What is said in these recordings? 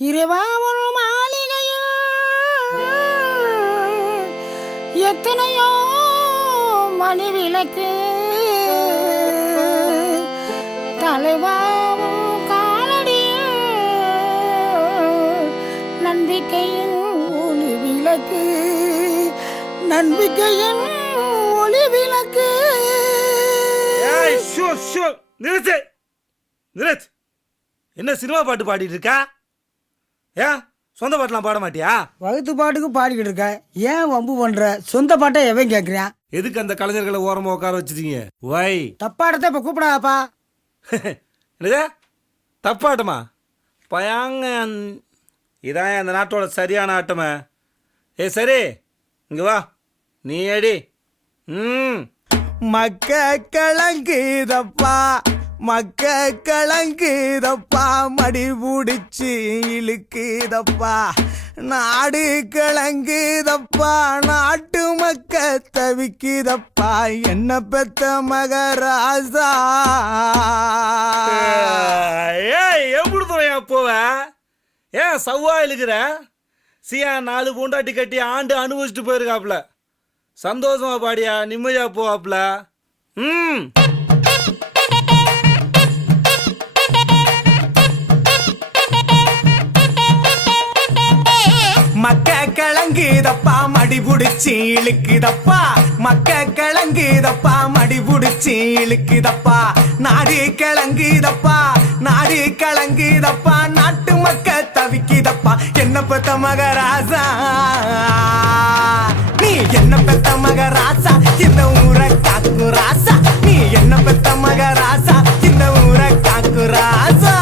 இறைவா ஒரு மாளிகையில் எத்தனையோ மணி விளக்கு தலைவாவும் காலடியில் நம்பிக்கையின் ஒளி விளக்கு நம்பிக்கையின் ஒளி விளக்கு. நிறுத்து நிறுத்து. என்ன சினிமா பாட்டு பாடிட்டு இருக்கா? ஏன் சொந்த பாட்டுலாம் பாட மாட்டியா? வகுத்து பாட்டுக்கு பாடிக்கிட்டு இருக்க, ஏன் வம்பு பண்ற? சொந்த பாட்டை எவன் கேட்குறான்? எதுக்கு அந்த கலைஞர்களை ஓரமாக உட்கார வச்சிருக்கீங்க? வை தப்பாடத்தை இப்போ கூப்பிடாப்பா. என்னது தப்பாட்டமா? பயாங்க இதான் அந்த நாட்டோட சரியான ஆட்டமே. சரி இங்க வா, நீ அடி. மக்க கலங்குதப்பா மக்க கலங்குதப்பா மடி பிடிச்சி இழுக்குதப்பா நாடு கலங்குதப்பா நாட்டு மக்க தவிக்குதப்பா என்ன பெத்த மகராசா. எப்படி துறையா போவ? ஏன் சவ்வா இழுக்கிற? சியா 4 பூண்டாட்டி கட்டி ஆண்டு அனுபவிச்சுட்டு போயிருக்காப்ல. சந்தோஷமா பாடியா, நிம்மதியா போவாப்ல. மக்க கலங்குதப்பா மடி புடிச்சி இழுக்குதப்பா மக்க கலங்குதப்பா மடி புடிச்சி இழுக்குதப்பா நாடு கலங்குதப்பா நாடு கலங்குதப்பா நாட்டு மக்க தவிக்குதப்பா என்ன பெத்த மகராசா நீ என்ன பெத்த மகராசா இந்த ஊரை காக்கு ராசா நீ என்ன பெத்த மகராசா இந்த ஊரை காக்கு ராசா.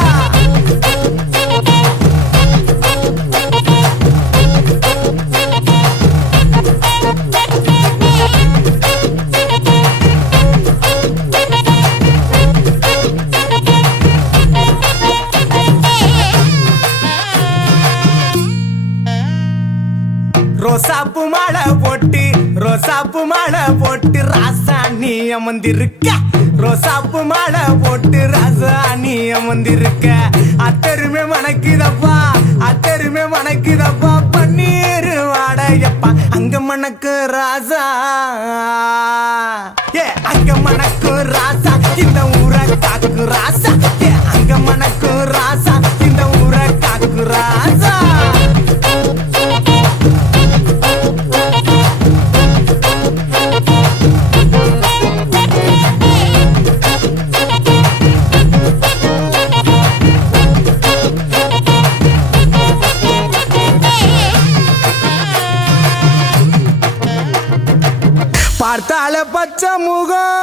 ரோசாப்பு மாலை போட்டு ரோசாப்பு மாலை போட்டு ராசா நீ அமர்ந்திருக்க ரோசாப்பு மாலை போட்டு ராசா நீ அமர்ந்திருக்க அத்தருமே மணக்குதப்பா அத்தருமே மணக்குதப்பா பன்னீர் வாடையப்பா அங்க மணக்கு ராசா ஏ அங்க மணக்கு ராசா இந்த ஊரை காக்கு ராசா ஏ அங்க மணக்கு ராசா இந்த ஊரை காக்கு ராசா. பார்த்தால பச்சை முகம்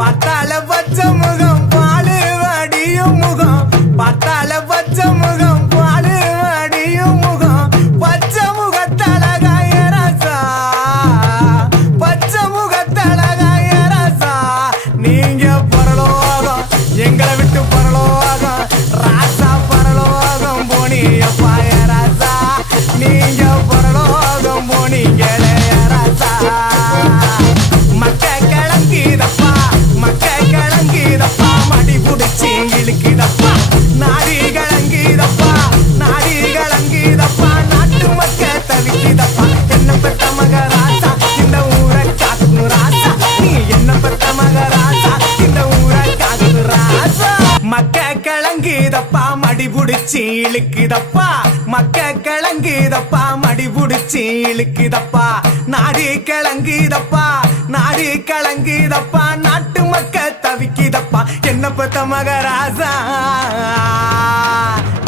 பார்த்தால பச்சை முகம் பாலு வடியும் முகம் பார்த்தால பச்சை முகம் பாலு வடியும் முகம் பச்சை முகத்தழகாய ராசா பச்சை முகத்தழகாய ராசா நீங்க பரலோகம் எங்களை விட்டு பரலோகம் ராசா பரலோகம் போனியப்பா ராசா நீங்க பரலோகம் போனீங்களே ராசா. மக்க கலங்குதப்பா மக்க கலங்குதப்பா மடி புடிச்சி இழுக்குதப்பா நாடி கலங்குதப்பா நாடி கலங்குதப்பா நாட்டு மக்க தவிக்குதப்பா என்ன பெத்த மகராசா இந்த ஊரை காக்கு ராசா நீ என்ன பெத்த மகராசா இந்த ஊரை காக்கு ராசா. மக்க கலங்குதப்பா மடி புடிச்சி இழுக்குதப்பா மக்க கலங்குதப்பா மடி புடிச்சி இழுக்குதப்பா நாடு கலங்குதப்பா நாடு கலங்குதப்பா நாட்டு மக்க தவிக்குதப்பா என்ன பெத்த மகராசா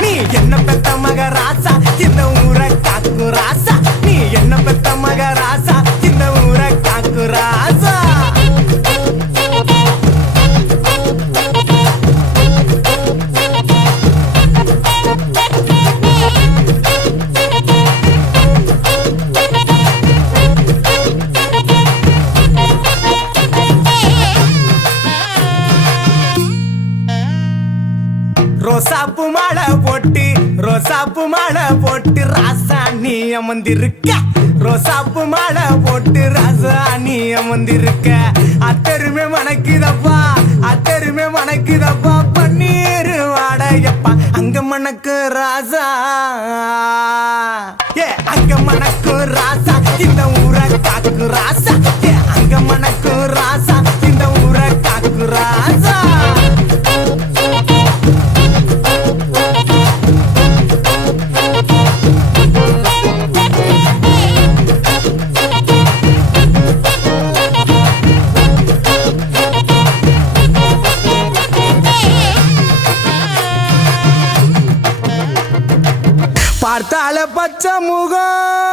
நீ என்ன பெத்த மகராசா இந்த ஊரை காக்கு ராசா நீ என்ன பெத்த மகராசா இந்த ஊரை காக்கு ராசா. ரோசாப்பு மாலை போட்டு ரோசாப்பு மாலை போட்டு ராசா நீ அமர்ந்திருக்க ரோசாப்பு மாலை போட்டு ராசா நீ அமர்ந்திருக்க அத்தருமே மணக்குதப்பா பன்னீர் மணக்கு ராசா ஏ அங்க மணக்கு ராசா இந்த ஊரை காக்கு ராசா ஏ அங்க மணக்கு ராசா இந்த ஊரை காக்கு ராசா பார்த்தால பச்சை முகம்